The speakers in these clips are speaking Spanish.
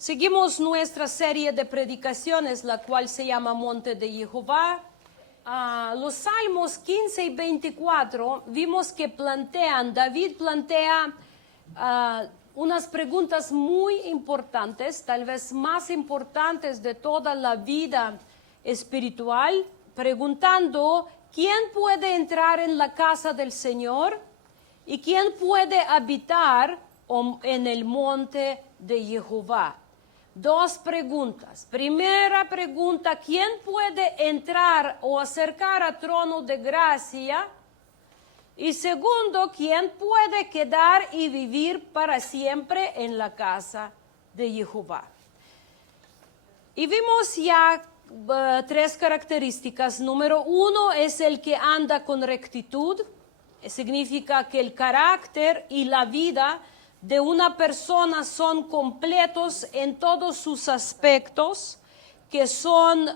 Seguimos nuestra serie de predicaciones, la cual se llama Monte de Jehová. Los Salmos 15 y 24 vimos que David plantea unas preguntas muy importantes, tal vez más importantes de toda la vida espiritual, preguntando quién puede entrar en la casa del Señor y quién puede habitar en el monte de Jehová. Dos preguntas. Primera pregunta, ¿quién puede entrar o acercar al trono de gracia? Y segundo, ¿quién puede quedar y vivir para siempre en la casa de Jehová? Y vimos ya tres características. Número uno es el que anda con rectitud. Significa que el carácter y la vida de una persona son completos en todos sus aspectos, que son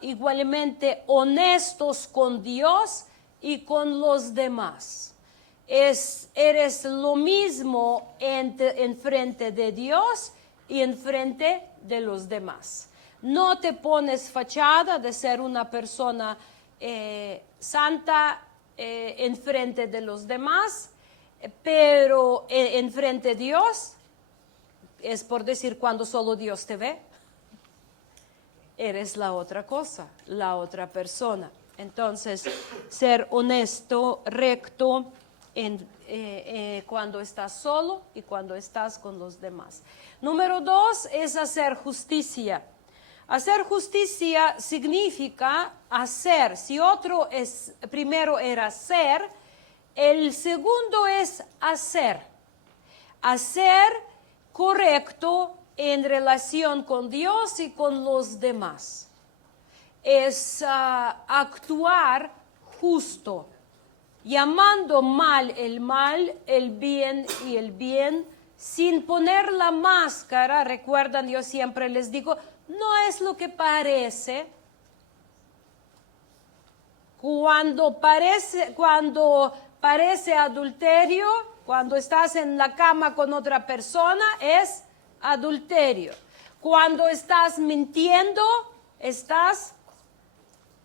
igualmente honestos con Dios y con los demás. Eres lo mismo en frente de Dios y en frente de los demás. No te pones fachada de ser una persona santa en frente de los demás, pero en frente de Dios, es por decir cuando solo Dios te ve, eres la otra cosa, la otra persona. Entonces, ser honesto, recto, cuando estás solo y cuando estás con los demás. Número dos es hacer justicia. Hacer justicia significa hacer. Si primero era ser, el segundo es hacer. Hacer correcto en relación con Dios y con los demás. Es actuar justo, llamando mal, el bien y el bien, sin poner la máscara. Recuerdan, yo siempre les digo, no es lo que parece. Cuando parece adulterio, cuando estás en la cama con otra persona, es adulterio. Cuando estás mintiendo, estás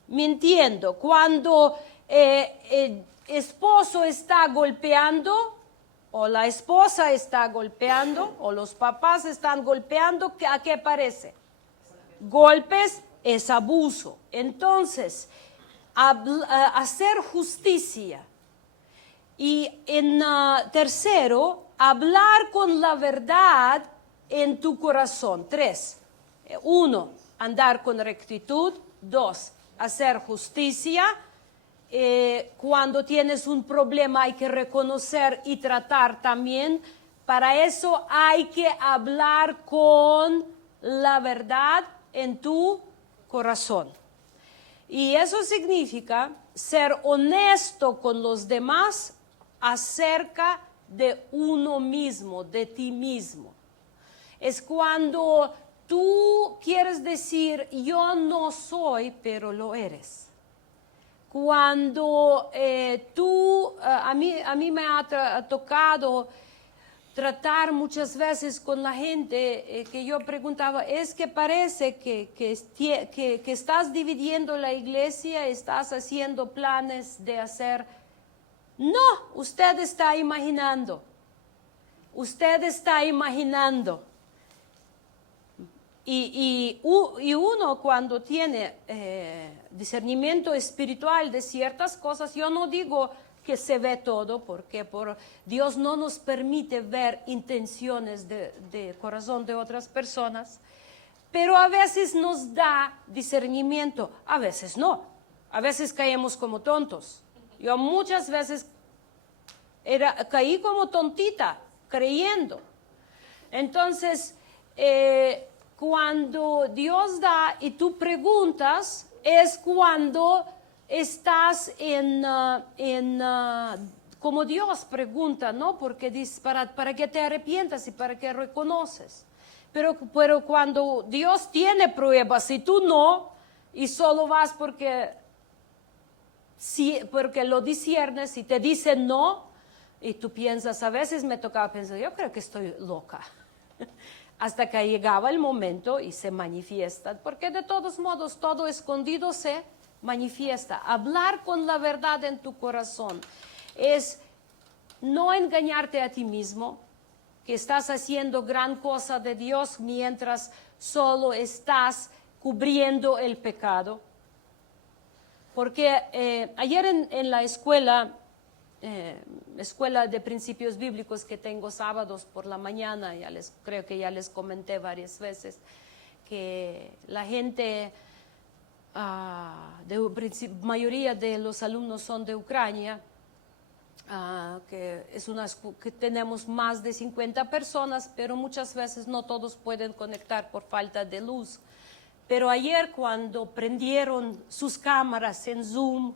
mintiendo. Cuando el esposo está golpeando, o la esposa está golpeando, o los papás están golpeando, ¿a qué parece? Golpes es abuso. Entonces, hacer justicia. Y tercero, hablar con la verdad en tu corazón. 3. 1, andar con rectitud. 2, hacer justicia. Cuando tienes un problema hay que reconocer y tratar también. Para eso hay que hablar con la verdad en tu corazón. Y eso significa ser honesto con los demás acerca de uno mismo, de ti mismo. Es cuando tú quieres decir, yo no soy, pero lo eres. Cuando a mí me ha tocado tratar muchas veces con la gente que yo preguntaba, es que parece que estás dividiendo la iglesia, estás haciendo planes de hacer. No, usted está imaginando. Usted está imaginando. Y uno cuando tiene discernimiento espiritual de ciertas cosas, yo no digo que se ve todo, porque Dios no nos permite ver intenciones de corazón de otras personas, pero a veces nos da discernimiento, a veces no, a veces caemos como tontos. Yo muchas veces caí como tontita, creyendo. Entonces, cuando Dios da y tú preguntas, es cuando estás como Dios pregunta, ¿no? Porque dice, para que te arrepientas y para que reconoces. Pero cuando Dios tiene pruebas y tú no, y solo vas porque lo disciernes y te dicen no, y tú piensas, a veces me tocaba pensar, yo creo que estoy loca. hasta que llegaba el momento y se manifiesta, porque de todos modos todo escondido se manifiesta. Hablar con la verdad en tu corazón es no engañarte a ti mismo, que estás haciendo gran cosa de Dios mientras solo estás cubriendo el pecado. Porque ayer en la escuela de principios bíblicos que tengo sábados por la mañana, creo que ya les comenté varias veces, que la gente, mayoría de los alumnos son de Ucrania, que tenemos más de 50 personas, pero muchas veces no todos pueden conectar por falta de luz. Pero ayer cuando prendieron sus cámaras en Zoom,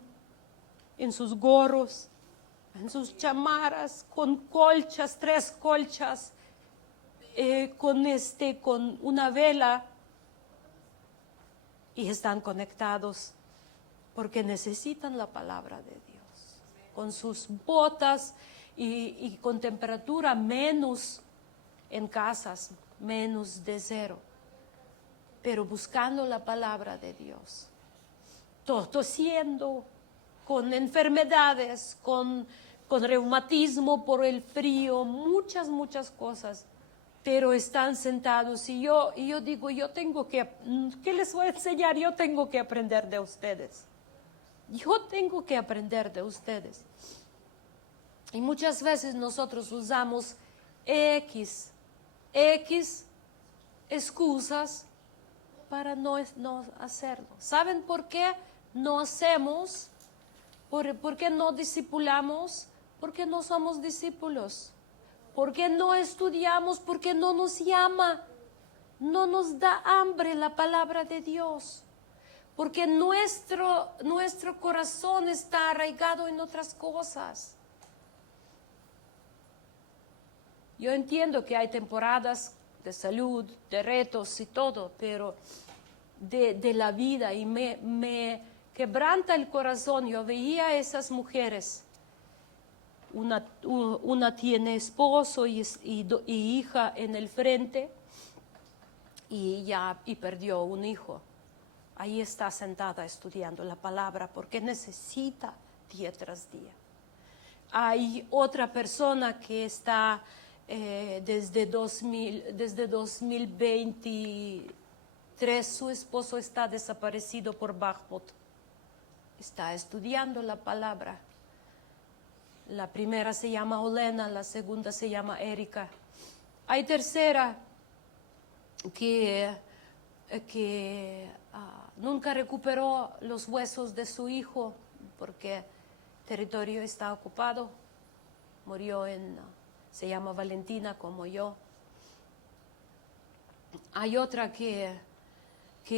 en sus gorros, en sus chamarras, con colchas, 3 colchas, con una vela, y están conectados porque necesitan la palabra de Dios. Con sus botas y con temperatura menos en casas, menos de 0, pero buscando la palabra de Dios, tosiendo, con enfermedades, con reumatismo por el frío, muchas cosas, pero están sentados y yo digo, ¿qué les voy a enseñar? Yo tengo que aprender de ustedes. Yo tengo que aprender de ustedes. Y muchas veces nosotros usamos X excusas para no hacerlo. ¿Saben por qué no hacemos? ¿Por qué no discipulamos? Porque no somos discípulos. ¿Por qué no estudiamos? Porque no nos llama. No nos da hambre la palabra de Dios. Porque nuestro corazón está arraigado en otras cosas. Yo entiendo que hay temporadas de salud, de retos y todo, pero de la vida, y me quebranta el corazón. Yo veía a esas mujeres, una tiene esposo y hija en el frente, y perdió un hijo. Ahí está sentada estudiando la palabra porque necesita día tras día. Hay otra persona que está desde 2023, su esposo está desaparecido por Bakhmut. Está estudiando la palabra. La primera se llama Olena, la segunda se llama Erika. Hay tercera que nunca recuperó los huesos de su hijo porque el territorio está ocupado. Murió se llama Valentina, como yo. Hay otra que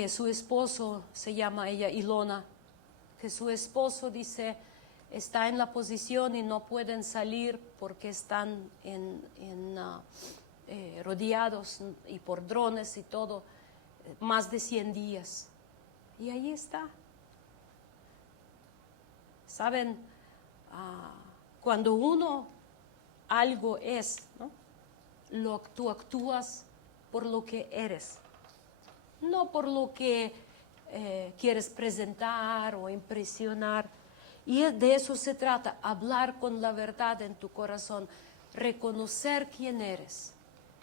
su esposo, se llama ella Ilona, que su esposo dice está en la posición y no pueden salir porque están rodeados y por drones y todo, más de 100 días. Y ahí está. ¿Saben? Cuando algo es, ¿no? Tú actúas por lo que eres, no por lo que quieres presentar o impresionar. Y de eso se trata, hablar con la verdad en tu corazón, reconocer quién eres.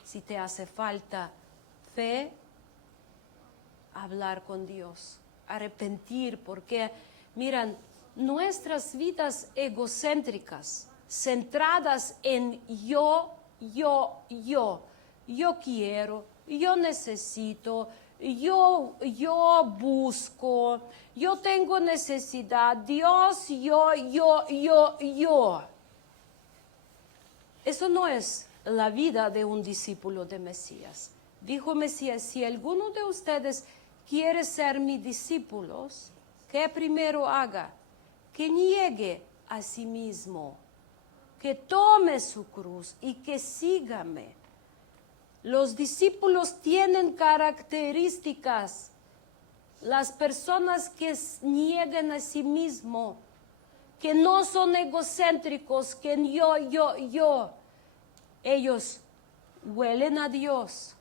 Si te hace falta fe, hablar con Dios, arrepentir, porque miran, nuestras vidas egocéntricas, centradas en yo quiero, yo necesito, yo busco, yo tengo necesidad, Dios, yo. Eso no es la vida de un discípulo de Mesías. Dijo Mesías, si alguno de ustedes quiere ser mis discípulos, que primero haga, que niegue a sí mismo, que tome su cruz y que sígame. Los discípulos tienen características. Las personas que niegan a sí mismo, que no son egocéntricos, que yo, ellos huelen a Dios,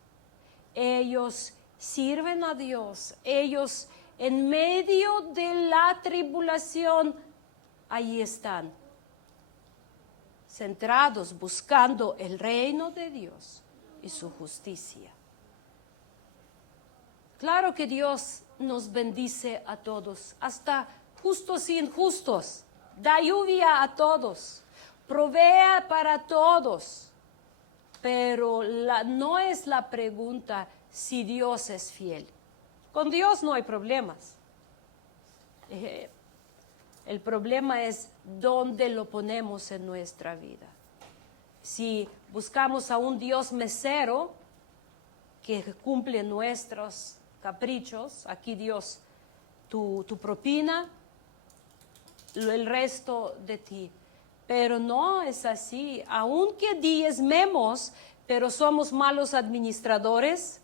ellos sirven a Dios, ellos en medio de la tribulación, ahí están, centrados, buscando el reino de Dios y su justicia. Claro que Dios nos bendice a todos, hasta justos e injustos, da lluvia a todos, provee para todos, pero no es la pregunta si Dios es fiel. Con Dios no hay problemas. El problema es dónde lo ponemos en nuestra vida. Si buscamos a un Dios mesero que cumple nuestros caprichos, aquí Dios, tu propina, el resto de ti. Pero no es así. Aunque diezmemos, pero somos malos administradores,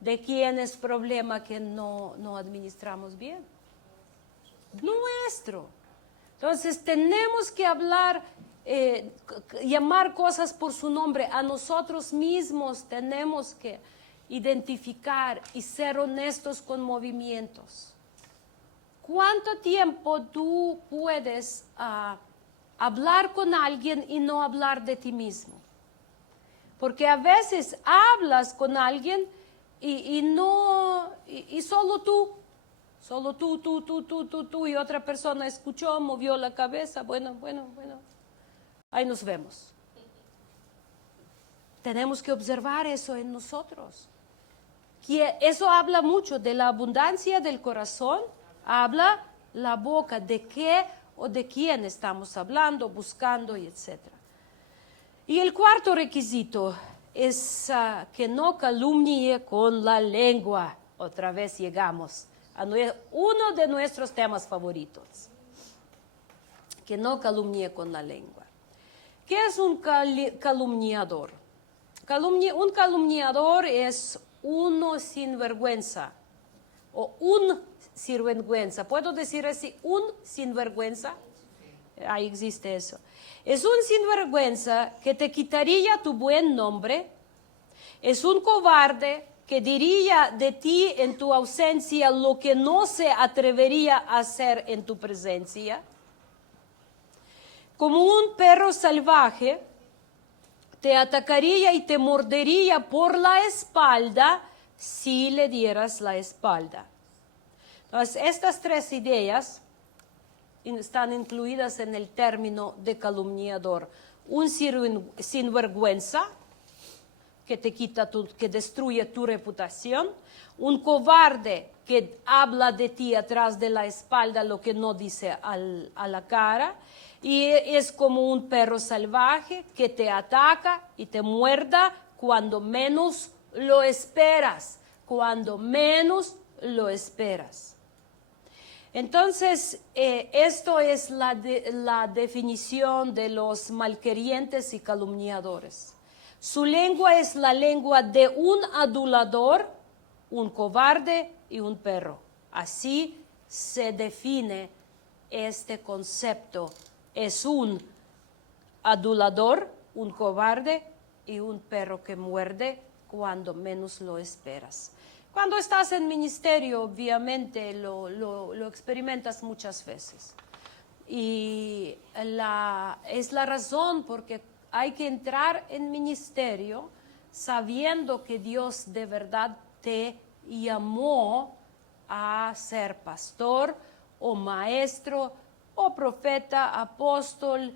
¿de quién es problema que no administramos bien? Nuestro. Entonces tenemos que hablar, llamar cosas por su nombre. A nosotros mismos tenemos que identificar y ser honestos con movimientos. ¿Cuánto tiempo tú puedes hablar con alguien y no hablar de ti mismo? Porque a veces hablas con alguien y solo tú y otra persona escuchó, movió la cabeza, bueno, ahí nos vemos. Tenemos que observar eso en nosotros. Que eso habla mucho de la abundancia del corazón, habla la boca, de qué o de quién estamos hablando, buscando y etc. Y el cuarto requisito es que no calumnie con la lengua. Otra vez llegamos a uno de nuestros temas favoritos. Que no calumnie con la lengua. ¿Qué es un calumniador? Un calumniador es uno sin vergüenza o un sinvergüenza. ¿Puedo decir así? Un sinvergüenza. Ahí existe eso. Es un sinvergüenza que te quitaría tu buen nombre. Es un cobarde que diría de ti en tu ausencia lo que no se atrevería a hacer en tu presencia. Como un perro salvaje, te atacaría y te mordería por la espalda si le dieras la espalda. Entonces, estas tres ideas están incluidas en el término de calumniador. Un sinvergüenza que te quita que destruye tu reputación. Un cobarde que habla de ti atrás de la espalda lo que no dice a la cara. Y es como un perro salvaje que te ataca y te muerda cuando menos lo esperas. Cuando menos lo esperas. Entonces, esto es la definición de los malquerientes y calumniadores. Su lengua es la lengua de un adulador, un cobarde y un perro. Así se define este concepto. Es un adulador, un cobarde y un perro que muerde cuando menos lo esperas. Cuando estás en ministerio, obviamente lo experimentas muchas veces. Y es la razón porque hay que entrar en ministerio sabiendo que Dios de verdad te llamó a ser pastor o maestro o profeta, apóstol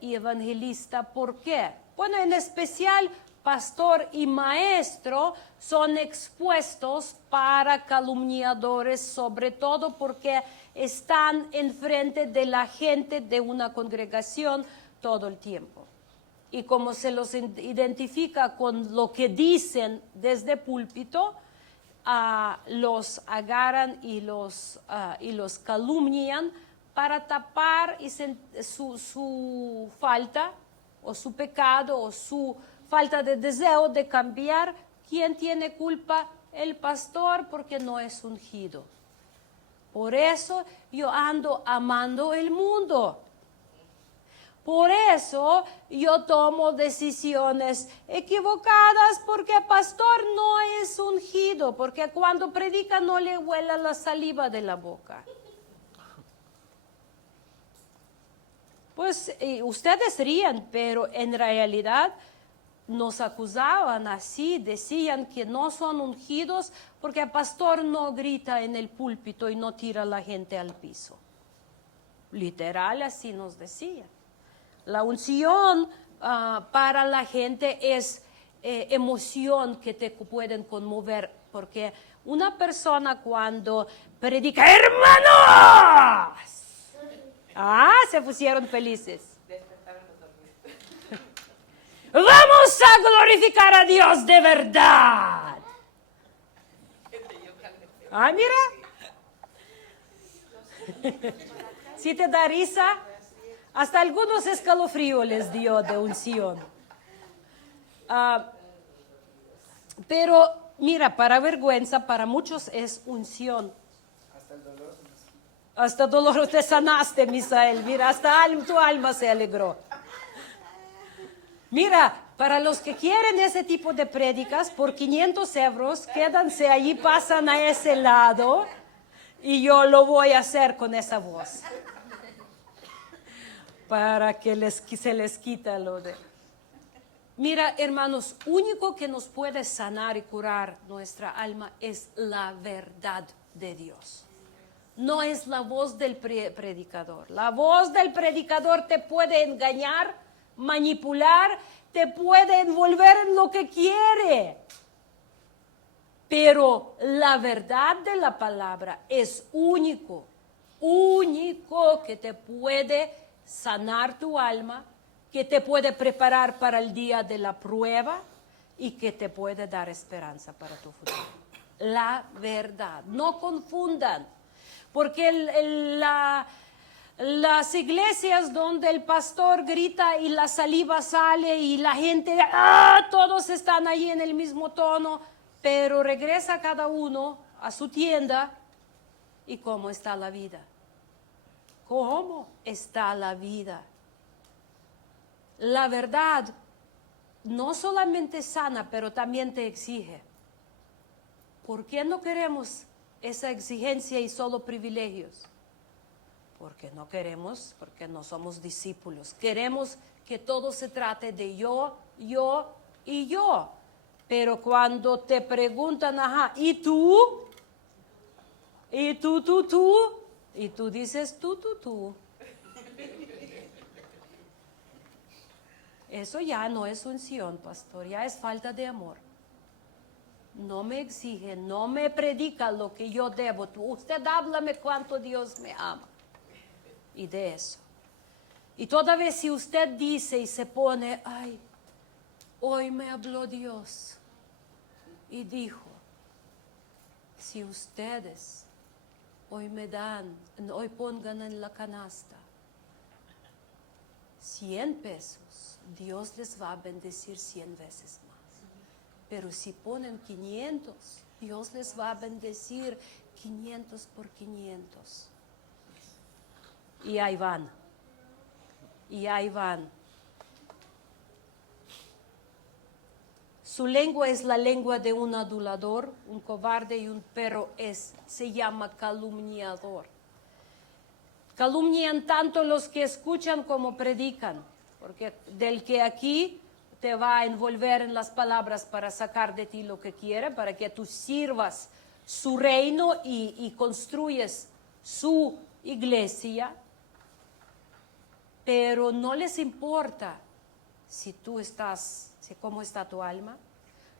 y evangelista. ¿Por qué? Bueno, en especial pastor y maestro son expuestos para calumniadores, sobre todo porque están enfrente de la gente de una congregación todo el tiempo. Y como se los identifica con lo que dicen desde púlpito, los agarran y los calumnian para tapar su falta o su pecado o su falta de deseo de cambiar. ¿Quién tiene culpa? El pastor, porque no es ungido. Por eso yo ando amando el mundo. Por eso yo tomo decisiones equivocadas porque el pastor no es ungido, porque cuando predica no le huela la saliva de la boca. Pues ustedes ríen, pero en realidad nos acusaban así, decían que no son ungidos porque el pastor no grita en el púlpito y no tira a la gente al piso. Literal, así nos decían. La unción para la gente es emoción que te pueden conmover, porque una persona cuando predica, ¡hermanos! Se pusieron felices. Vamos a glorificar a Dios de verdad. Mira. Si te da risa, hasta algunos escalofríos les dio de unción. Pero mira, para vergüenza, para muchos es unción. Hasta dolor te sanaste, Misael. Mira, hasta tu alma se alegró. Mira, para los que quieren ese tipo de prédicas, por 500 euros, quédanse allí, pasan a ese lado y yo lo voy a hacer con esa voz. Para que se les quita lo de... Mira, hermanos, único que nos puede sanar y curar nuestra alma es la verdad de Dios. No es la voz del predicador. La voz del predicador te puede engañar, manipular, te puede envolver en lo que quiere. Pero la verdad de la palabra es único que te puede sanar tu alma, que te puede preparar para el día de la prueba y que te puede dar esperanza para tu futuro. La verdad, no confundan, porque las iglesias donde el pastor grita y la saliva sale y la gente, todos están ahí en el mismo tono, pero regresa cada uno a su tienda y ¿cómo está la vida? ¿Cómo está la vida? La verdad no solamente sana, pero también te exige. ¿Por qué no queremos esa exigencia y solo privilegios? Porque no queremos, porque no somos discípulos. Queremos que todo se trate de yo y yo. Pero cuando te preguntan, ¿y tú? ¿Y tú? Y tú dices, tú. Eso ya no es unción, pastor, ya es falta de amor. No me exige, no me predica lo que yo debo. Usted háblame cuánto Dios me ama. Y de eso. Y toda vez si usted dice y se pone, hoy me habló Dios y dijo, si ustedes hoy hoy pongan en la canasta 100 pesos, Dios les va a bendecir 100 veces más. Pero si ponen 500, Dios les va a bendecir 500 por 500. Y ahí van. Su lengua es la lengua de un adulador, un cobarde y un perro se llama calumniador. Calumnian tanto los que escuchan como predican, porque del que aquí te va a envolver en las palabras para sacar de ti lo que quiere, para que tú sirvas su reino y construyes su iglesia, pero no les importa cómo está tu alma,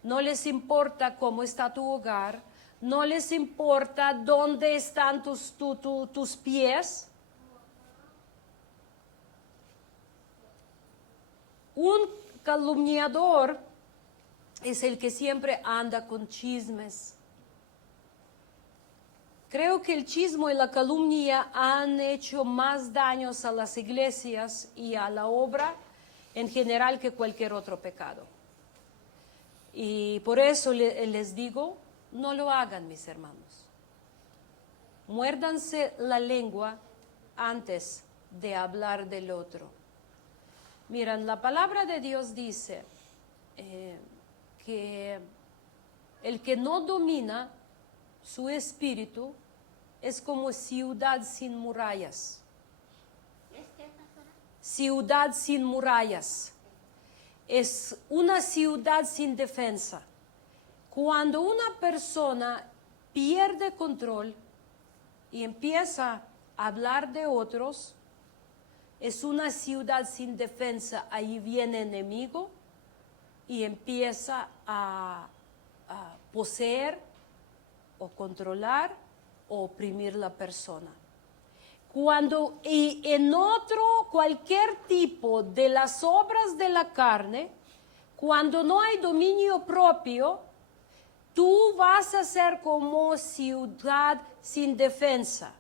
no les importa cómo está tu hogar, no les importa dónde están tus pies. Un calumniador es el que siempre anda con chismes. Creo que el chisme y la calumnia han hecho más daños a las iglesias y a la obra en general que cualquier otro pecado. Y por eso les digo, no lo hagan, mis hermanos. Muérdanse la lengua antes de hablar del otro. Miren, la palabra de Dios dice que el que no domina su espíritu es como ciudad sin murallas. Ciudad sin murallas. Es una ciudad sin defensa. Cuando una persona pierde control y empieza a hablar de otros, es una ciudad sin defensa. Ahí viene enemigo y empieza a poseer o controlar o oprimir la persona. Cuando y en otro, cualquier tipo de las obras de la carne, cuando no hay dominio propio, tú vas a ser como ciudad sin defensa.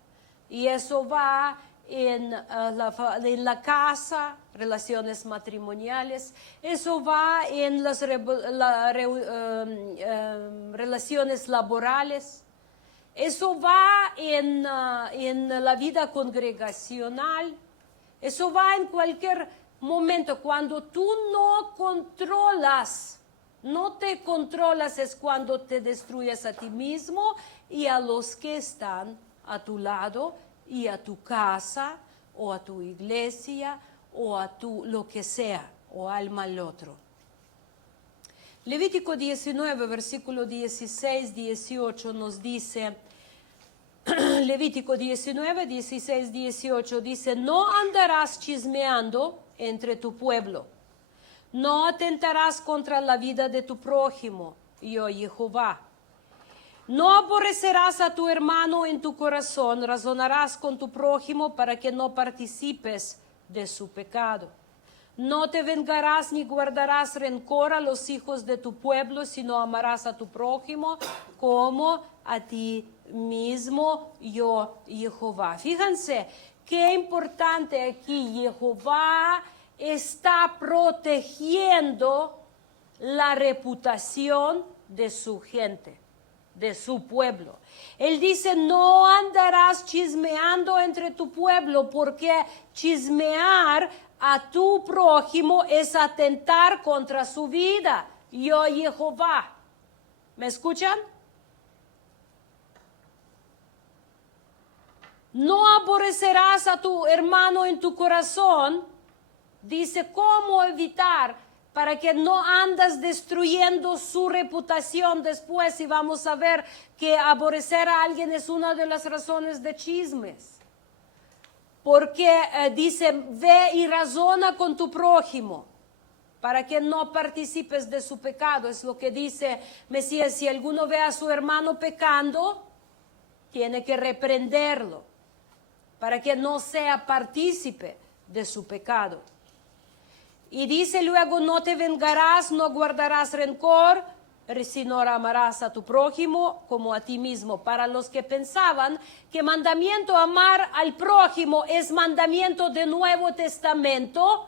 Y eso va en la casa, relaciones matrimoniales, eso va en las relaciones laborales, eso va en la vida congregacional, eso va en cualquier momento. Cuando tú no controlas, no te controlas, es cuando te destruyes a ti mismo y a los que están a tu lado y a tu casa o a tu iglesia o a tu lo que sea o al mal otro. Levítico 19, versículo 16, 18 nos dice, Levítico 19, 16, 18 dice, no andarás chismeando entre tu pueblo, no atentarás contra la vida de tu prójimo, yo Jehová. No aborrecerás a tu hermano en tu corazón, razonarás con tu prójimo para que no participes de su pecado. No te vengarás ni guardarás rencor a los hijos de tu pueblo, sino amarás a tu prójimo como a ti mismo, yo Jehová. Fíjense qué importante aquí, Jehová está protegiendo la reputación de su gente, de su pueblo. Él dice, no andarás chismeando entre tu pueblo, porque chismear a tu prójimo es atentar contra su vida. Yo, Jehová. ¿Me escuchan? No aborrecerás a tu hermano en tu corazón. Dice, ¿cómo evitar? Para que no andas destruyendo su reputación después. Y vamos a ver que aborrecer a alguien es una de las razones de chismes. Porque dice, ve y razona con tu prójimo, para que no participes de su pecado. Es lo que dice Mesías, si alguno ve a su hermano pecando, tiene que reprenderlo, para que no sea partícipe de su pecado. Y dice luego, no te vengarás, no guardarás rencor, sino amarás a tu prójimo como a ti mismo. Para los que pensaban que mandamiento amar al prójimo es mandamiento de Nuevo Testamento,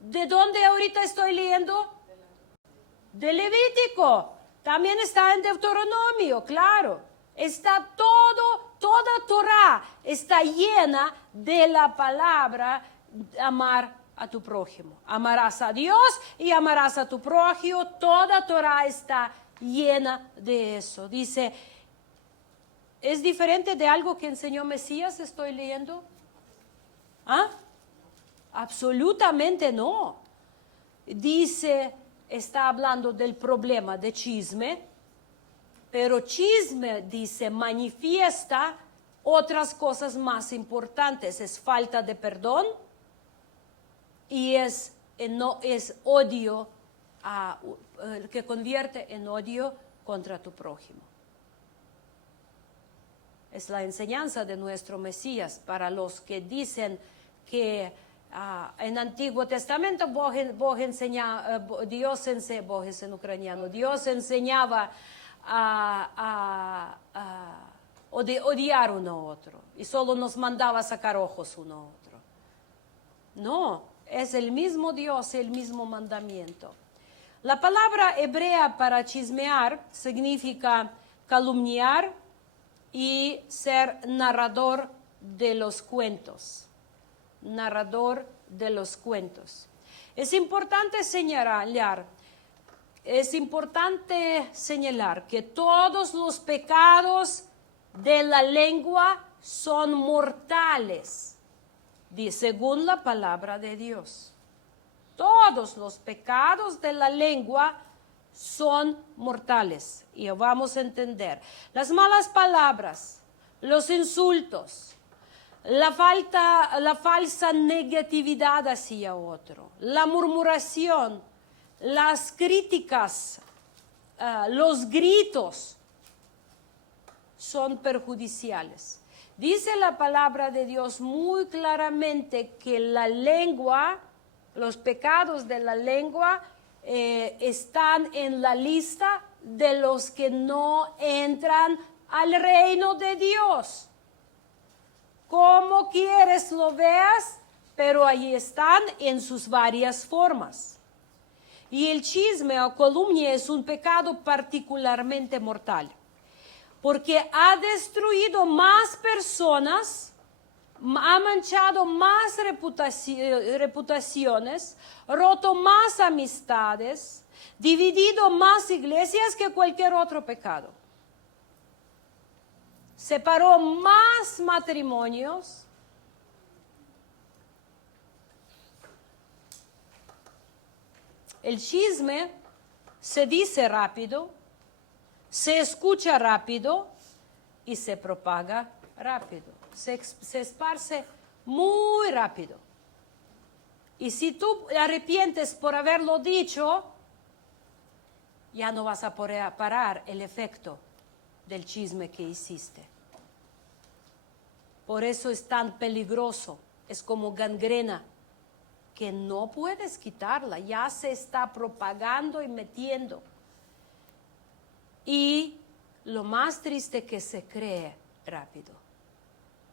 ¿de dónde ahorita estoy leyendo? De Levítico. También está en Deuteronomio, claro. Está toda Torah está llena de la palabra amar a tu prójimo. Amarás a Dios y amarás a tu prójimo. Toda Torah está llena de eso. Dice, ¿es diferente de algo que enseñó Mesías? ¿Estoy leyendo? ¿Ah? Absolutamente no. Dice, está hablando del problema de chisme, pero chisme, dice, manifiesta otras cosas más importantes. Es falta de perdón y es odio que convierte en odio contra tu prójimo. Es la enseñanza de nuestro Mesías para los que dicen que en Antiguo Testamento Dios enseñaba a odiar uno a otro y solo nos mandaba sacar ojos uno a otro. No, es el mismo Dios, el mismo mandamiento. La palabra hebrea para chismear significa calumniar y ser narrador de los cuentos. Narrador de los cuentos. Es importante señalar que todos los pecados de la lengua son mortales, según la palabra de Dios. Todos los pecados de la lengua son mortales. Y vamos a entender. Las malas palabras, los insultos, la falsa negatividad hacia otro, la murmuración, las críticas, los gritos son perjudiciales. Dice la palabra de Dios muy claramente que la lengua, los pecados de la lengua están en la lista de los que no entran al reino de Dios. Como quieres lo veas, pero ahí están en sus varias formas. Y el chisme o calumnia es un pecado particularmente mortal, porque ha destruido más personas, ha manchado más reputaciones, roto más amistades, dividido más iglesias que cualquier otro pecado. Separó más matrimonios. El chisme se dice rápido, se escucha rápido y se propaga rápido. Se esparce muy rápido. Y si tú arrepientes por haberlo dicho, ya no vas a poder parar el efecto del chisme que hiciste. Por eso es tan peligroso, es como gangrena, que no puedes quitarla, ya se está propagando y metiendo. Y lo más triste que se cree rápido,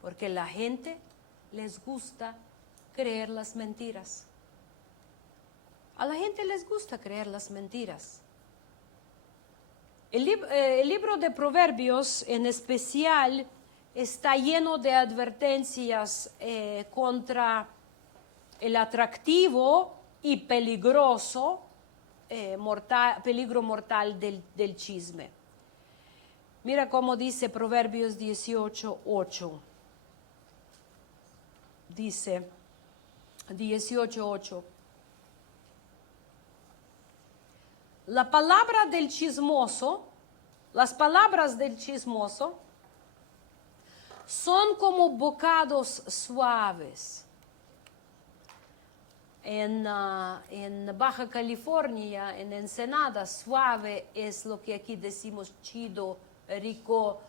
porque la gente les gusta creer las mentiras. A la gente les gusta creer las mentiras. El libro de Proverbios en especial está lleno de advertencias contra el atractivo y peligroso peligro mortal del chisme. Mira cómo dice Proverbios 18:8. Dice 18:8. Las palabras del chismoso son como bocados suaves. En Baja California, en Ensenada, suave es lo que aquí decimos chido, rico,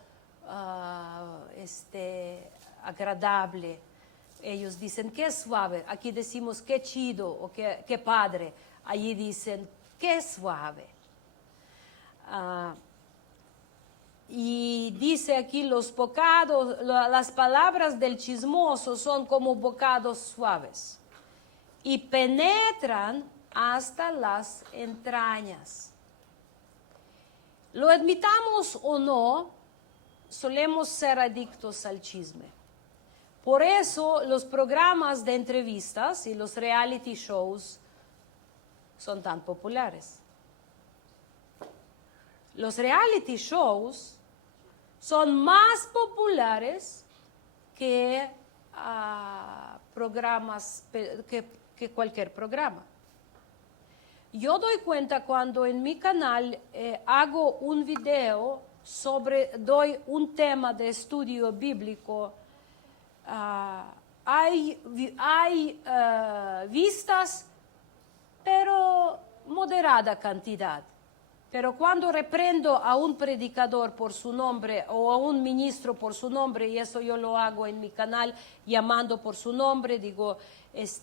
agradable. Ellos dicen, qué suave. Aquí decimos, qué chido o qué padre. Allí dicen, qué suave. Y dice aquí, los bocados, las palabras del chismoso son como bocados suaves y penetran hasta las entrañas. Lo admitamos o no, solemos ser adictos al chisme. Por eso los programas de entrevistas y los reality shows son tan populares. Los reality shows son más populares que programas, que cualquier programa. Yo doy cuenta cuando en mi canal hago un video doy un tema de estudio bíblico, hay vistas, pero moderada cantidad. Pero cuando reprendo a un predicador por su nombre o a un ministro por su nombre, y eso yo lo hago en mi canal llamando por su nombre, digo, esto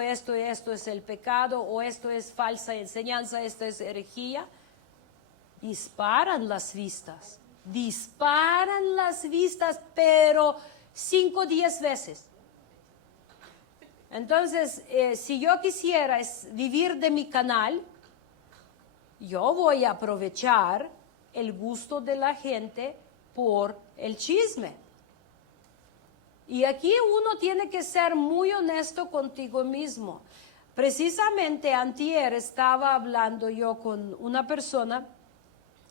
es el pecado, o esto es falsa enseñanza, esto es herejía, disparan las vistas, pero 5 o 10 veces. Entonces, si yo quisiera vivir de mi canal, yo voy a aprovechar el gusto de la gente por el chisme. Y aquí uno tiene que ser muy honesto contigo mismo. Precisamente antier estaba hablando yo con una persona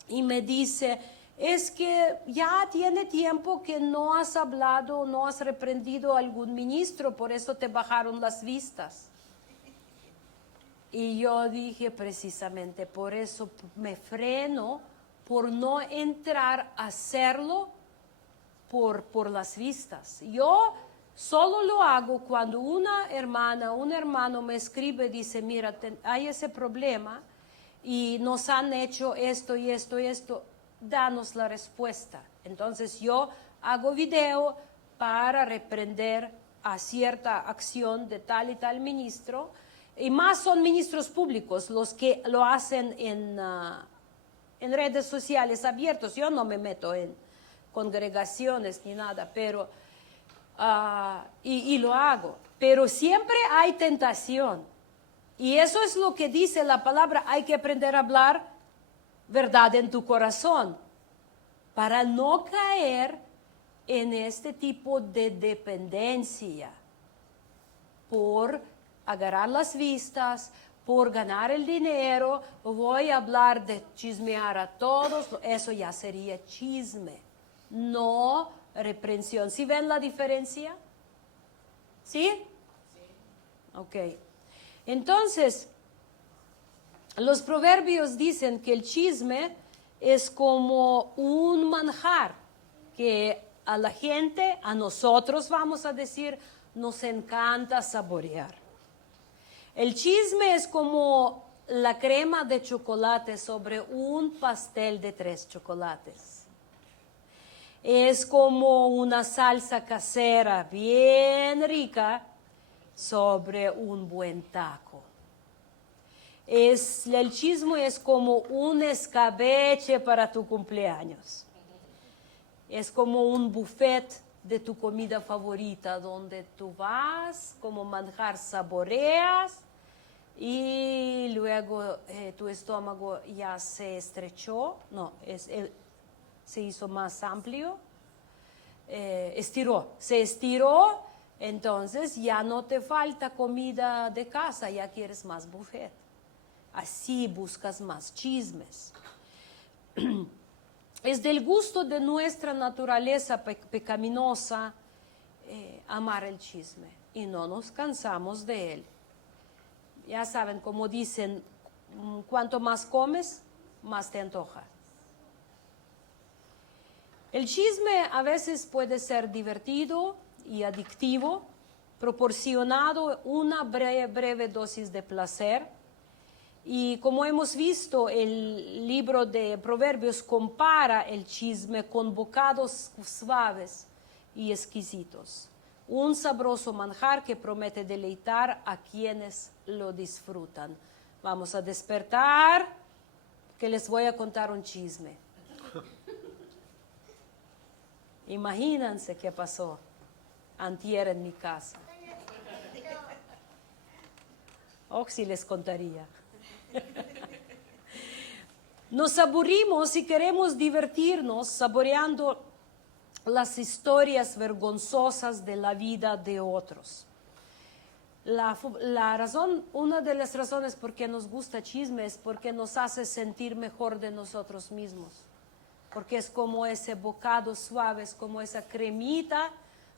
y me dice, es que ya tiene tiempo que no has hablado, no has reprendido a algún ministro, por eso te bajaron las vistas. Y yo dije precisamente, por eso me freno, por no entrar a hacerlo por las vistas. Yo solo lo hago cuando una hermana, un hermano me escribe y dice, mira, hay ese problema y nos han hecho esto y esto y esto, danos la respuesta. Entonces yo hago video para reprender a cierta acción de tal y tal ministro, y más son ministros públicos los que lo hacen en redes sociales abiertos. Yo no me meto en congregaciones ni nada, pero y lo hago. Pero siempre hay tentación. Y eso es lo que dice la palabra, hay que aprender a hablar verdad en tu corazón para no caer en este tipo de dependencia por agarrar las vistas, por ganar el dinero. Voy a hablar de chismear a todos, eso ya sería chisme, no reprensión. ¿Sí ven la diferencia? ¿Sí? Sí. Ok. Entonces, los proverbios dicen que el chisme es como un manjar que a la gente, a nosotros vamos a decir, nos encanta saborear. El chisme es como la crema de chocolate sobre un pastel de 3 chocolates. Es como una salsa casera bien rica sobre un buen taco. El chisme es como un escabeche para tu cumpleaños. Es como un buffet de tu comida favorita, donde tú vas, como manjar, saboreas, y luego tu estómago ya se estrechó, se hizo más amplio, se estiró, entonces ya no te falta comida de casa, ya quieres más buffet. Así buscas más chismes. Es del gusto de nuestra naturaleza pecaminosa amar el chisme y no nos cansamos de él. Ya saben, como dicen, cuanto más comes, más te antoja. El chisme a veces puede ser divertido y adictivo, proporcionado una breve dosis de placer. Y como hemos visto, el libro de Proverbios compara el chisme con bocados suaves y exquisitos. Un sabroso manjar que promete deleitar a quienes lo disfrutan. Vamos a despertar, que les voy a contar un chisme. Imagínense qué pasó antier en mi casa. Si les contaría. Nos aburrimos y queremos divertirnos saboreando las historias vergonzosas de la vida de otros. Una de las razones por qué nos gusta chisme es porque nos hace sentir mejor de nosotros mismos. Porque es como ese bocado suave, es como esa cremita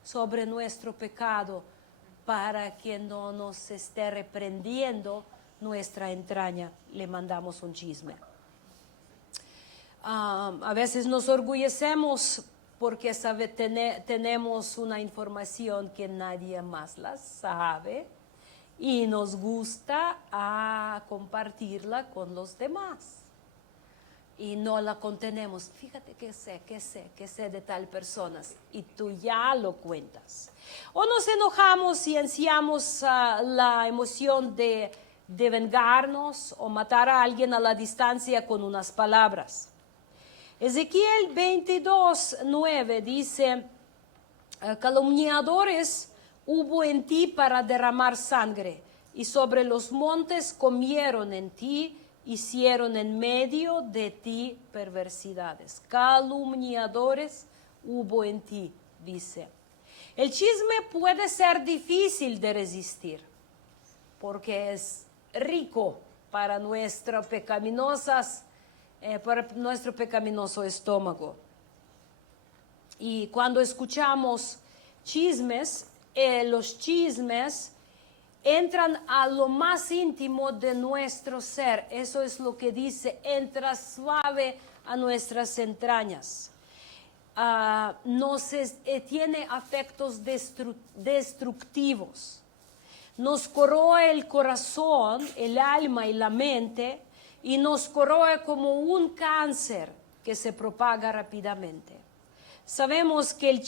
sobre nuestro pecado para que no nos esté reprendiendo nuestra entraña. Le mandamos un chisme. A veces nos orgullecemos porque tenemos una información que nadie más la sabe y nos gusta compartirla con los demás. Y no la contenemos. Fíjate que sé de tal persona, y tú ya lo cuentas. O nos enojamos y ansiamos la emoción de vengarnos o matar a alguien a la distancia con unas palabras. Ezequiel 22:9 dice, calumniadores hubo en ti para derramar sangre, y sobre los montes comieron en ti, hicieron en medio de ti perversidades. Calumniadores hubo en ti, dice. El chisme puede ser difícil de resistir porque es rico para para nuestro pecaminoso estómago. Y cuando escuchamos chismes, los chismes entran a lo más íntimo de nuestro ser. Eso es lo que dice, entra suave a nuestras entrañas. Tiene afectos destructivos. Nos corroe el corazón, el alma y la mente, y nos corroe como un cáncer que se propaga rápidamente. Sabemos que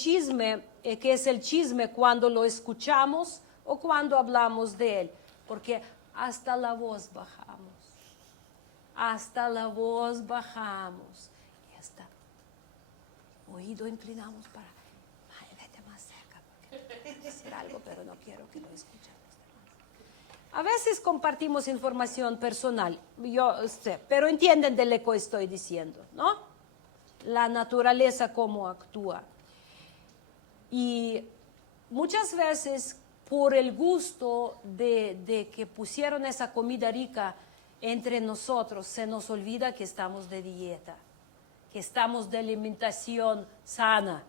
que es el chisme cuando lo escuchamos o cuando hablamos de él, porque hasta la voz bajamos. Hasta la voz bajamos. Y hasta oído inclinamos para, vete más cerca, porque quiero decir algo, pero no quiero que lo escuchen. A veces compartimos información personal, pero entienden de lo que estoy diciendo, ¿no? La naturaleza, cómo actúa. Y muchas veces, por el gusto de que pusieron esa comida rica entre nosotros, se nos olvida que estamos de dieta, que estamos de alimentación sana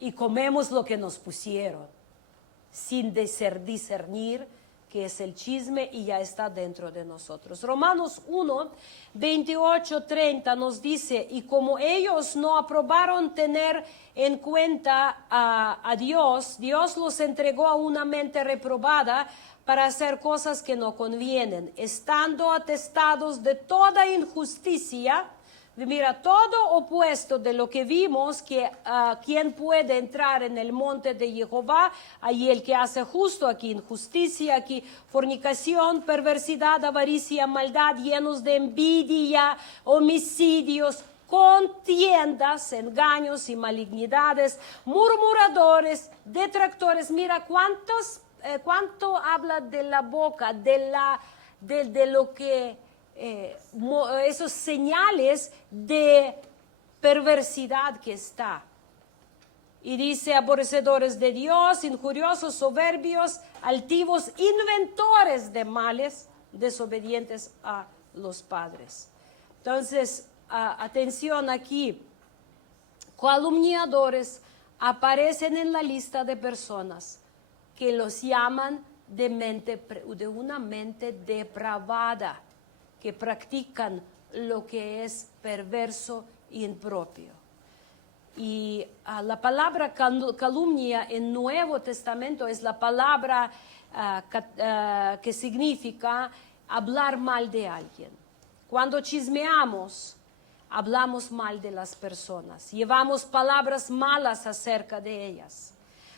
y comemos lo que nos pusieron, sin discernir que es el chisme y ya está dentro de nosotros. Romanos 1, 28, 30 nos dice, y como ellos no aprobaron tener en cuenta a Dios, Dios los entregó a una mente reprobada para hacer cosas que no convienen, estando atestados de toda injusticia. Mira, todo opuesto de lo que vimos, que quien puede entrar en el monte de Jehová, allí el que hace justo, aquí injusticia, aquí fornicación, perversidad, avaricia, maldad, llenos de envidia, homicidios, contiendas, engaños y malignidades, murmuradores, detractores. Mira cuánto habla de la boca, de lo que... esos señales de perversidad que está. Y dice, aborrecedores de Dios, injuriosos, soberbios, altivos, inventores de males, desobedientes a los padres. Entonces, atención aquí, calumniadores aparecen en la lista de personas que los llaman de una mente depravada, que practican lo que es perverso e impropio. Y la palabra calumnia en Nuevo Testamento es la palabra que significa hablar mal de alguien. Cuando chismeamos, hablamos mal de las personas, llevamos palabras malas acerca de ellas.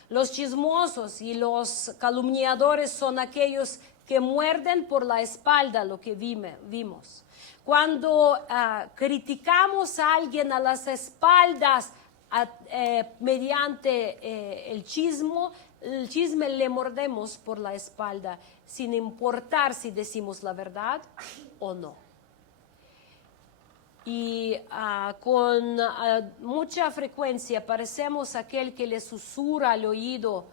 Los chismosos y los calumniadores son aquellos que muerden por la espalda, lo que vimos. Cuando criticamos a alguien a las espaldas mediante el chisme le mordemos por la espalda, sin importar si decimos la verdad o no. Y con mucha frecuencia parecemos aquel que le susurra al oído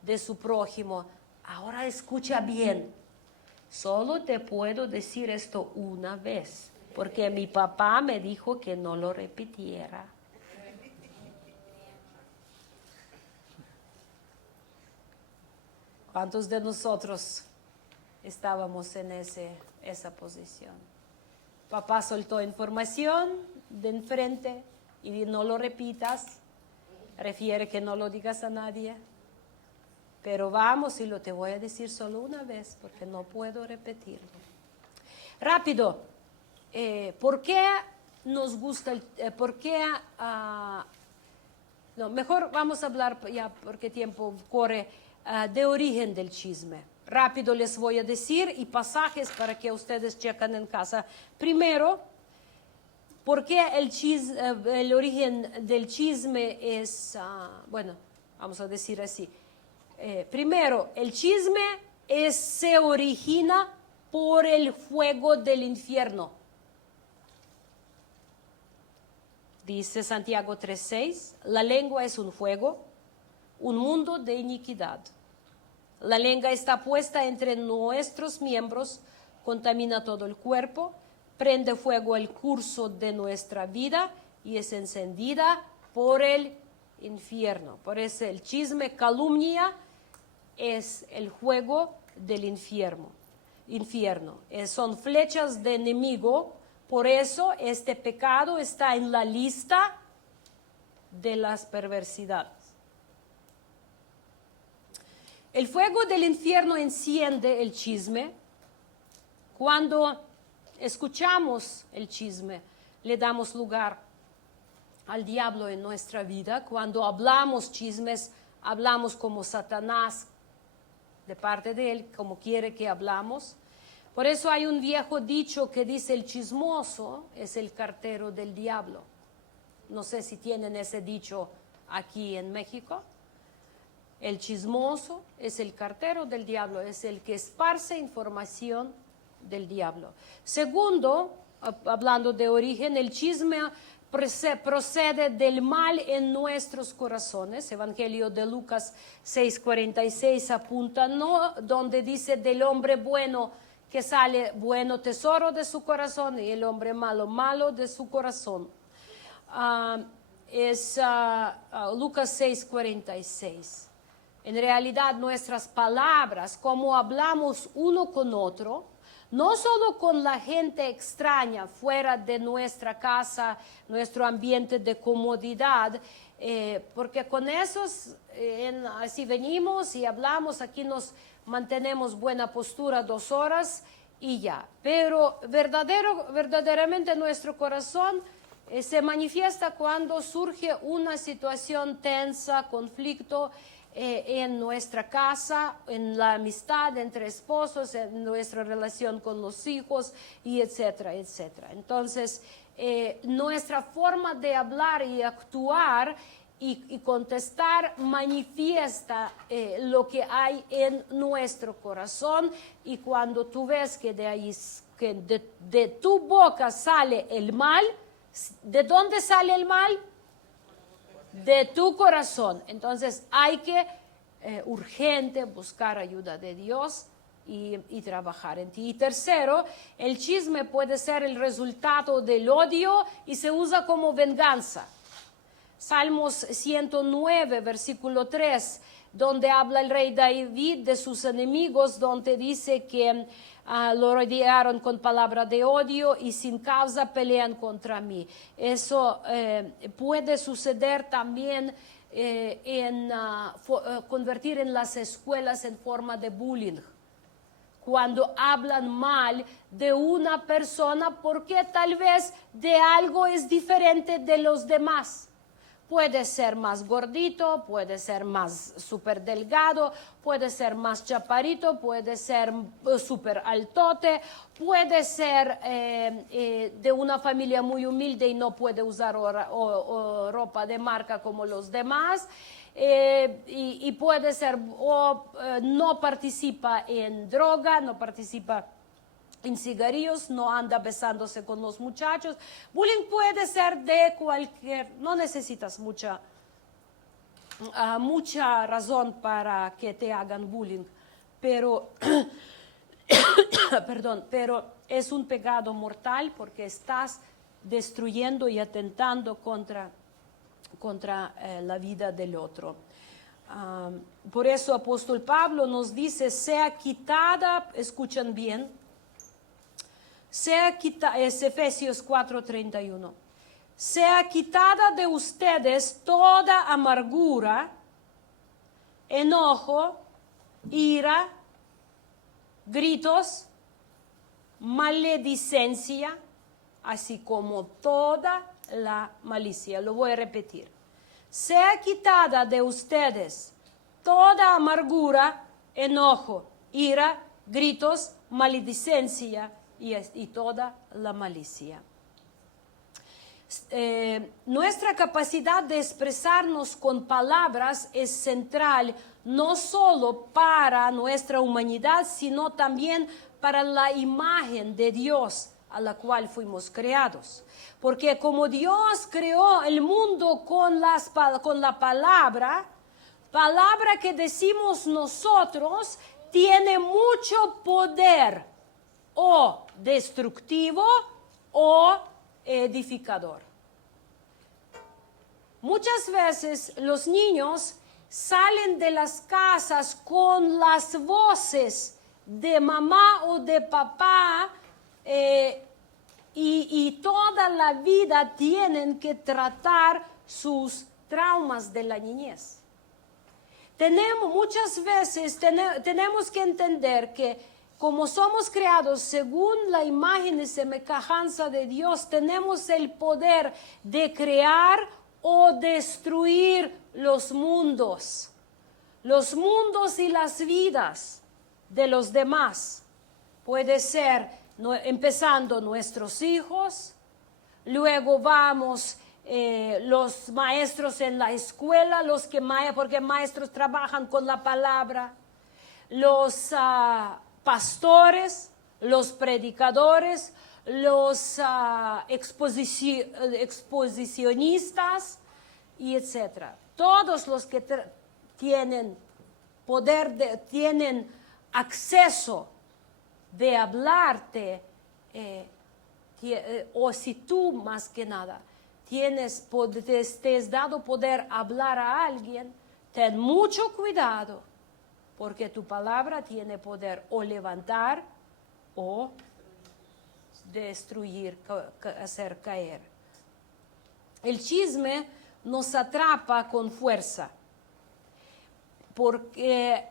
de su prójimo, ahora escucha bien. Solo te puedo decir esto una vez, porque mi papá me dijo que no lo repitiera. ¿Cuántos de nosotros estábamos en esa posición? Papá soltó información de enfrente y no lo repitas, refiere que no lo digas a nadie. Pero vamos, y te voy a decir solo una vez, porque no puedo repetirlo. Rápido, ¿por qué nos gusta mejor vamos a hablar, ya porque tiempo corre, de origen del chisme. Rápido les voy a decir, y pasajes para que ustedes chequen en casa. Primero, ¿por qué el origen del chisme es, vamos a decir así? Primero, el chisme se origina por el fuego del infierno. Dice Santiago 3:6, la lengua es un fuego un mundo de iniquidad. La lengua está puesta entre nuestros miembros, contamina todo el cuerpo, prende fuego el curso de nuestra vida y es encendida por el infierno. Por eso el chisme, calumnia, es el juego del infierno. Son flechas de enemigo. Por eso este pecado está en la lista de las perversidades. El fuego del infierno enciende el chisme. Cuando escuchamos el chisme, le damos lugar al diablo en nuestra vida. Cuando hablamos chismes, hablamos como Satanás, de parte de él, como quiere que hablamos. Por eso hay un viejo dicho que dice: el chismoso es el cartero del diablo. No sé si tienen ese dicho aquí en México. El chismoso es el cartero del diablo, es el que esparce información del diablo. Segundo, hablando de origen, el chisme procede del mal en nuestros corazones. Evangelio de Lucas 6:46 apunta, ¿no?, donde dice: del hombre bueno que sale bueno tesoro de su corazón, y el hombre malo, malo de su corazón. Lucas 6:46. En realidad nuestras palabras, como hablamos uno con otro, no solo con la gente extraña fuera de nuestra casa, nuestro ambiente de comodidad, porque con esos, si venimos y hablamos, aquí nos mantenemos buena postura 2 horas y ya. Pero verdaderamente nuestro corazón se manifiesta cuando surge una situación tensa, conflicto, en nuestra casa, en la amistad entre esposos, en nuestra relación con los hijos, y etcétera, etcétera. Entonces, nuestra forma de hablar y actuar y contestar manifiesta lo que hay en nuestro corazón, y cuando tú ves que de ahí, que de tu boca sale el mal, ¿de dónde sale el mal? De tu corazón. Entonces hay que urgente buscar ayuda de Dios y trabajar en ti. Y tercero, el chisme puede ser el resultado del odio y se usa como venganza. Salmos 109, versículo 3, donde habla el rey David de sus enemigos, donde dice que lo rodearon con palabra de odio y sin causa pelean contra mí. Eso puede suceder también convertir en las escuelas en forma de bullying. Cuando hablan mal de una persona porque tal vez de algo es diferente de los demás. Puede ser más gordito, puede ser más súper delgado, puede ser más chaparito, puede ser súper altote, puede ser de una familia muy humilde y no puede usar ropa de marca como los demás. Y puede ser no participa en droga, no participa en cigarrillos, no anda besándose con los muchachos. Bullying puede ser de cualquier, no necesitas mucha razón para que te hagan bullying, pero pero es un pecado mortal porque estás destruyendo y atentando contra la vida del otro. Por eso apóstol Pablo nos dice: sea quitada, escuchan bien, sea quitada, es Efesios 4:31, sea quitada de ustedes toda amargura, enojo, ira, gritos, maledicencia, así como toda la malicia. Lo voy a repetir. Sea quitada de ustedes toda amargura, enojo, ira, gritos, maledicencia y toda la malicia. Nuestra capacidad de expresarnos con palabras es central no solo para nuestra humanidad, sino también para la imagen de Dios a la cual fuimos creados. Porque como Dios creó el mundo con la palabra, palabra que decimos nosotros tiene mucho poder, o destructivo o edificador. Muchas veces los niños salen de las casas con las voces de mamá o de papá y toda la vida tienen que tratar sus traumas de la niñez. Muchas veces tenemos que entender que como somos creados según la imagen y semejanza de Dios, tenemos el poder de crear o destruir los mundos y las vidas de los demás. Puede ser empezando nuestros hijos, luego vamos los maestros en la escuela, porque maestros trabajan con la palabra, los pastores, los predicadores, los exposicionistas y etcétera. Todos los que tienen poder, tienen acceso de hablarte, o si tú más que nada te has dado poder hablar a alguien, ten mucho cuidado, porque tu palabra tiene poder o levantar o destruir, hacer caer. El chisme nos atrapa con fuerza, porque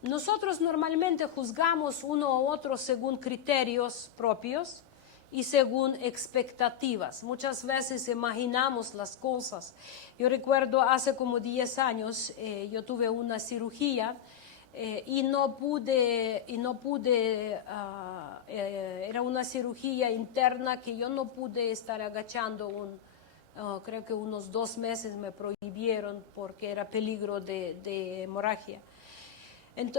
nosotros normalmente juzgamos uno u otro según criterios propios y según expectativas. Muchas veces imaginamos las cosas. Yo recuerdo hace como 10 años, yo tuve una cirugía y no pude, era una cirugía interna que yo no pude estar agachando creo que unos 2 meses me prohibieron porque era peligro de hemorragia.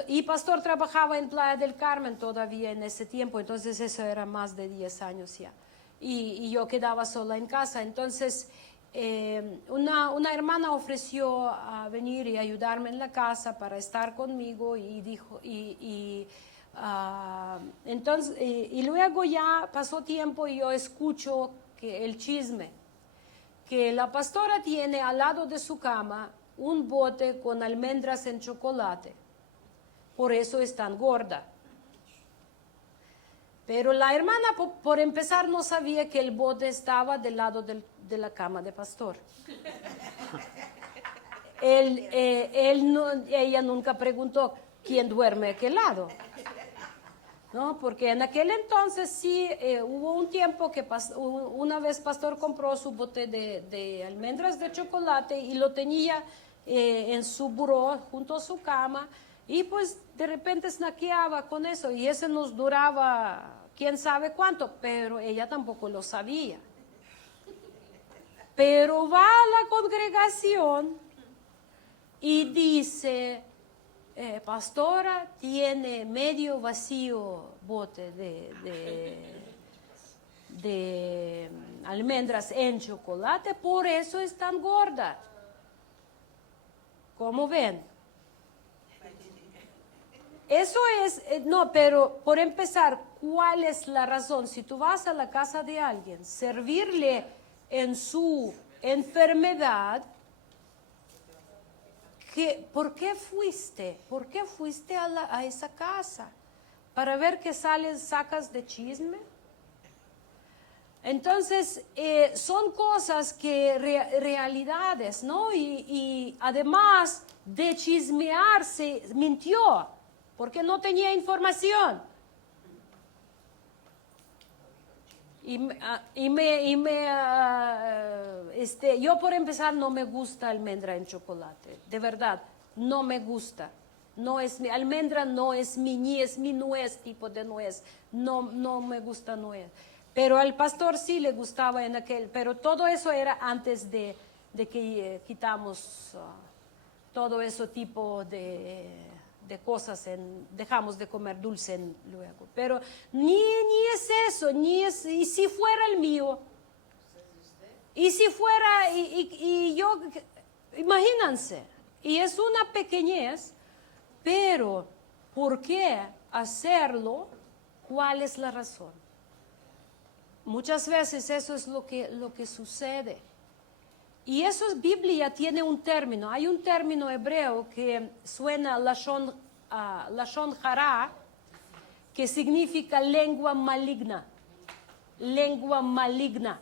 Y pastor trabajaba en Playa del Carmen todavía en ese tiempo, entonces eso era más de 10 años ya. Y yo quedaba sola en casa, entonces una hermana ofreció a venir y ayudarme en la casa para estar conmigo y dijo, entonces, y luego ya pasó tiempo y yo escucho que el chisme, que la pastora tiene al lado de su cama un bote con almendras en chocolate. Por eso es tan gorda. Pero la hermana, por empezar, no sabía que el bote estaba del lado de la cama de pastor. Ella nunca preguntó quién duerme a qué lado. ¿No? Porque en aquel entonces sí hubo un tiempo que una vez pastor compró su bote de almendras de chocolate y lo tenía en su buró junto a su cama. Y pues de repente snaqueaba con eso y ese nos duraba quién sabe cuánto, pero ella tampoco lo sabía. Pero va a la congregación y dice, pastora, tiene medio vacío bote de almendras en chocolate, por eso es tan gorda. ¿Cómo ven? Eso es, no, pero por empezar, ¿cuál es la razón? Si tú vas a la casa de alguien, servirle en su enfermedad, ¿por qué fuiste? ¿Por qué fuiste a esa casa? ¿Para ver qué sacas de chisme? Entonces, son cosas que realidades, ¿no? Y además de chismearse, mintió. Porque no tenía información. Yo por empezar no me gusta almendra en chocolate, de verdad, no me gusta. No es almendra no es ni es mi nuez, tipo de nuez, no me gusta nuez. Pero al pastor sí le gustaba pero todo eso era antes de que quitamos todo ese tipo de cosas, dejamos de comer dulce luego. Pero ni es eso, y si fuera el mío, y si fuera, y yo, imagínense, Y es una pequeñez, pero ¿por qué hacerlo? ¿Cuál es la razón? Muchas veces eso es lo que sucede. Y eso es Biblia, tiene un término. Hay un término hebreo que suena lashon hara, que significa lengua maligna. Lengua maligna.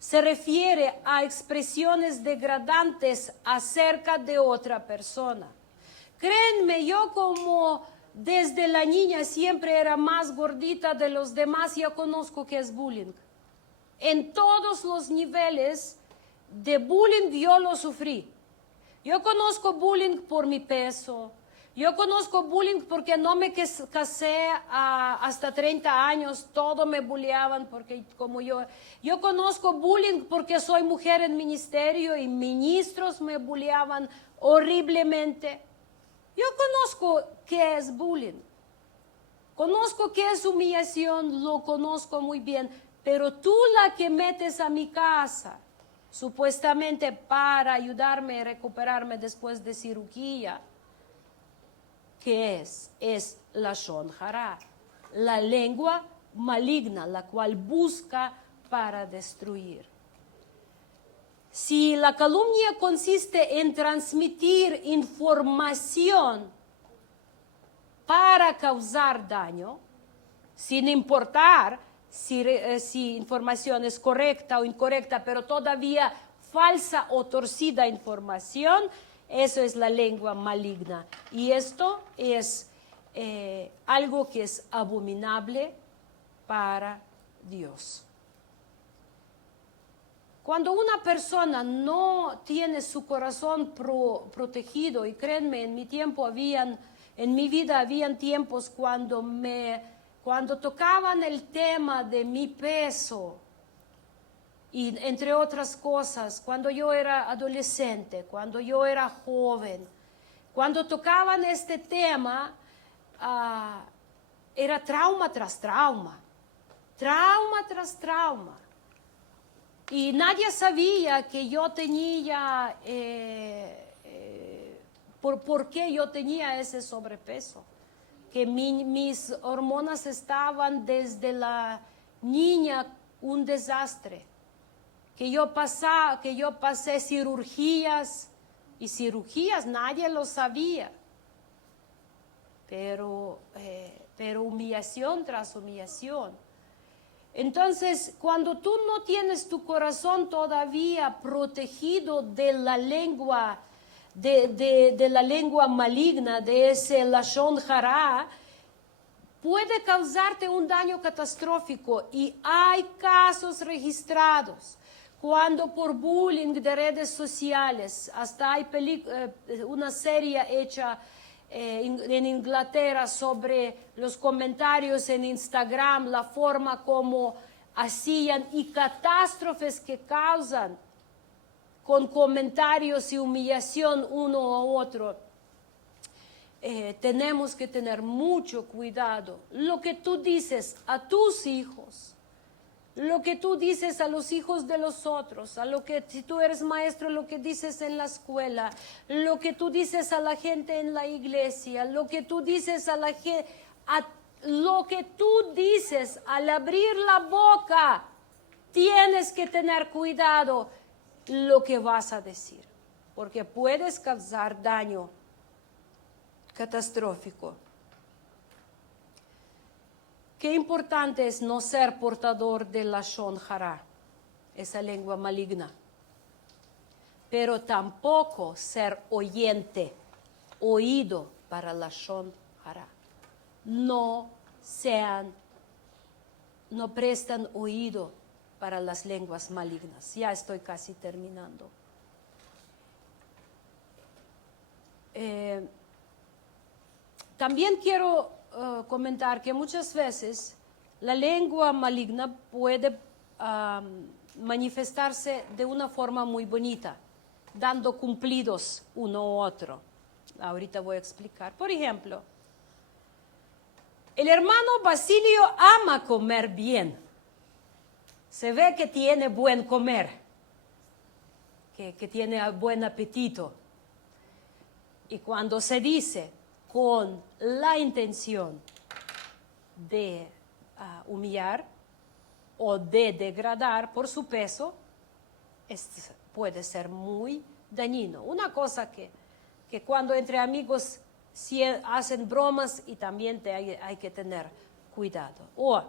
Se refiere a expresiones degradantes acerca de otra persona. Créanme, yo como desde la niña siempre era más gordita de los demás, ya conozco que es bullying. En todos los niveles de bullying yo lo sufrí. Yo conozco bullying por mi peso. Yo conozco bullying porque no me casé hasta 30 años, todo me bulleaban porque como yo. Yo conozco bullying porque soy mujer en ministerio y ministros me bulleaban horriblemente. Yo conozco qué es bullying. Conozco qué es humillación, lo conozco muy bien. Pero tú la que metes a mi casa, supuestamente para ayudarme a recuperarme después de cirugía, ¿qué es? Es lashon hara, la lengua maligna, la cual busca para destruir. Si la calumnia consiste en transmitir información para causar daño, sin importar si información es correcta o incorrecta, pero todavía falsa o torcida información, eso es la lengua maligna. Y esto es algo que es abominable para Dios. Cuando una persona no tiene su corazón protegido, y créanme, en mi vida habían tiempos cuando tocaban el tema de mi peso, y entre otras cosas, cuando yo era adolescente, cuando yo era joven, cuando tocaban este tema, era trauma tras trauma, trauma tras trauma. Y nadie sabía que yo tenía, por qué yo tenía ese sobrepeso. Que mis hormonas estaban desde la niña un desastre. Que yo pasé cirugías y cirugías, nadie lo sabía. Pero humillación tras humillación. Entonces, cuando tú no tienes tu corazón todavía protegido de la lengua, de la lengua maligna, de ese lashon hara, puede causarte un daño catastrófico. Y hay casos registrados cuando por bullying de redes sociales, hasta hay una serie hecha en Inglaterra sobre los comentarios en Instagram, la forma como hacían y catástrofes que causan con comentarios y humillación uno a otro. Tenemos que tener mucho cuidado. Lo que tú dices a tus hijos, lo que tú dices a los hijos de los otros, si tú eres maestro, lo que dices en la escuela, lo que tú dices a la gente en la iglesia, lo que tú dices lo que tú dices al abrir la boca, tienes que tener cuidado lo que vas a decir, porque puedes causar daño catastrófico. Qué importante es no ser portador de lashon hara, esa lengua maligna, pero tampoco ser oído para lashon hara. No prestan oído para las lenguas malignas. Ya estoy casi terminando. También quiero comentar que muchas veces la lengua maligna puede manifestarse de una forma muy bonita, dando cumplidos uno u otro. Ahorita voy a explicar. Por ejemplo, el hermano Basilio ama comer bien. Se ve que tiene buen comer, que tiene buen apetito. Y cuando se dice con la intención de humillar o de degradar por su peso, puede ser muy dañino. Una cosa que cuando entre amigos hacen bromas y también hay que tener cuidado. O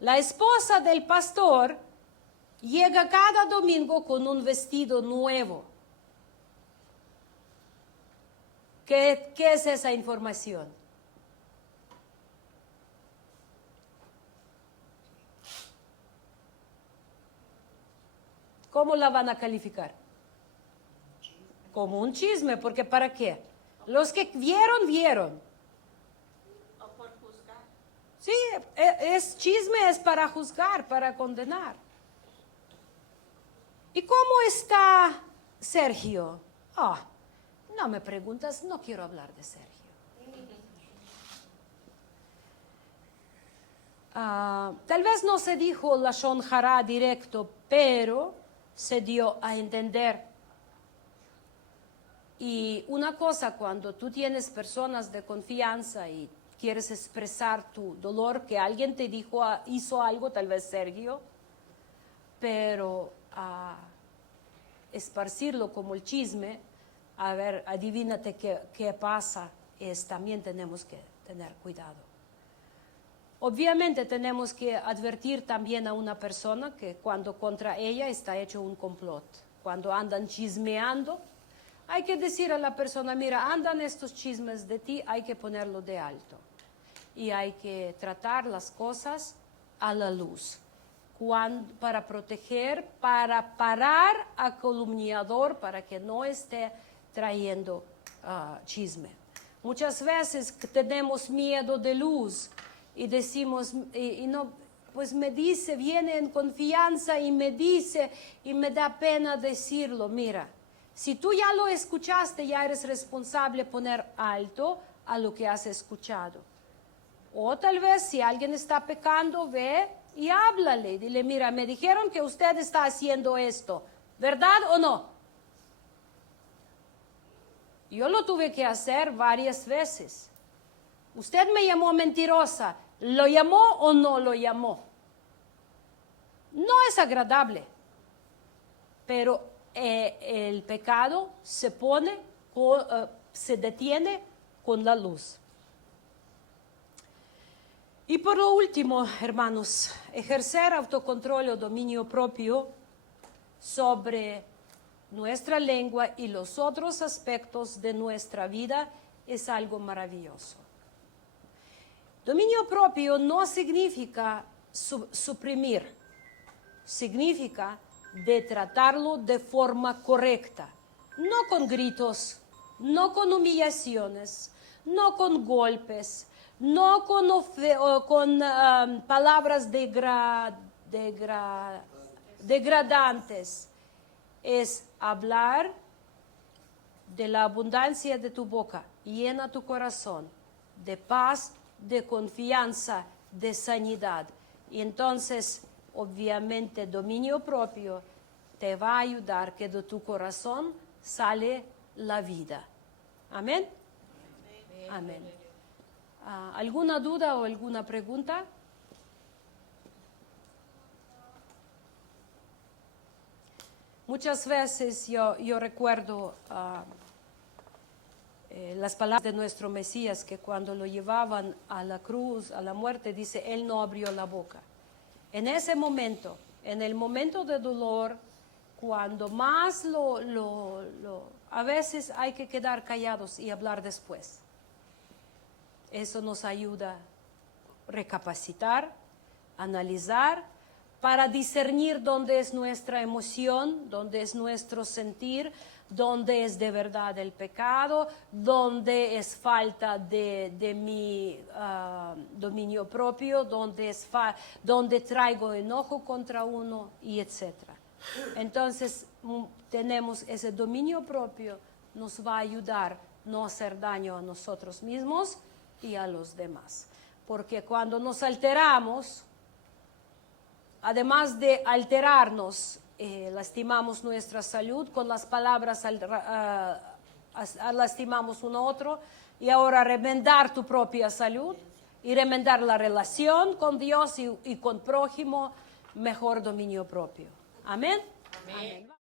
la esposa del pastor llega cada domingo con un vestido nuevo. ¿Qué es esa información? ¿Cómo la van a calificar? Como un chisme, porque ¿para qué? Los que vieron. O por juzgar. Sí, es chisme, es para juzgar, para condenar. ¿Y cómo está Sergio? No me preguntas, no quiero hablar de Sergio. Tal vez no se dijo lashon hara directo, pero se dio a entender. Y una cosa, cuando tú tienes personas de confianza y quieres expresar tu dolor, que alguien te dijo, hizo algo, tal vez Sergio, pero esparcirlo como el chisme, a ver, adivínate qué pasa, también tenemos que tener cuidado. Obviamente tenemos que advertir también a una persona que cuando contra ella está hecho un complot, cuando andan chismeando, hay que decir a la persona, mira, andan estos chismes de ti, hay que ponerlo de alto. Y hay que tratar las cosas a la luz. Para proteger, para parar al calumniador, para que no esté trayendo chisme. Muchas veces tenemos miedo de luz y decimos, pues me dice, viene en confianza y me dice, y me da pena decirlo, mira. Si tú ya lo escuchaste, ya eres responsable poner alto a lo que has escuchado. O tal vez si alguien está pecando, ve y háblale. Dile, mira, me dijeron que usted está haciendo esto. ¿Verdad o no? Yo lo tuve que hacer varias veces. Usted me llamó mentirosa. ¿Lo llamó o no lo llamó? No es agradable, pero el pecado se detiene con la luz. Y por lo último, hermanos, ejercer autocontrol o dominio propio sobre nuestra lengua y los otros aspectos de nuestra vida es algo maravilloso. Dominio propio no significa suprimir, significa de tratarlo de forma correcta, no con gritos, no con humillaciones, no con golpes, no con palabras degradantes. Es hablar de la abundancia de tu boca, llena tu corazón de paz, de confianza, de sanidad. Y entonces, obviamente, dominio propio te va a ayudar que de tu corazón sale la vida. Amén. Amén. ¿Alguna duda o alguna pregunta? Muchas veces yo recuerdo las palabras de nuestro Mesías, que cuando lo llevaban a la cruz, a la muerte, dice, Él no abrió la boca. En ese momento, en el momento de dolor, cuando más a veces hay que quedar callados y hablar después. Eso nos ayuda a recapacitar, analizar, para discernir dónde es nuestra emoción, dónde es nuestro sentir, dónde es de verdad el pecado, dónde es falta de mi dominio propio, dónde traigo enojo contra uno, y etc. Entonces, tenemos ese dominio propio, nos va a ayudar no hacer daño a nosotros mismos y a los demás. Porque cuando nos alteramos, además de alterarnos, lastimamos nuestra salud con las palabras lastimamos uno a otro. Y ahora remendar tu propia salud y remendar la relación con Dios y con prójimo, mejor dominio propio. Amén. Amén.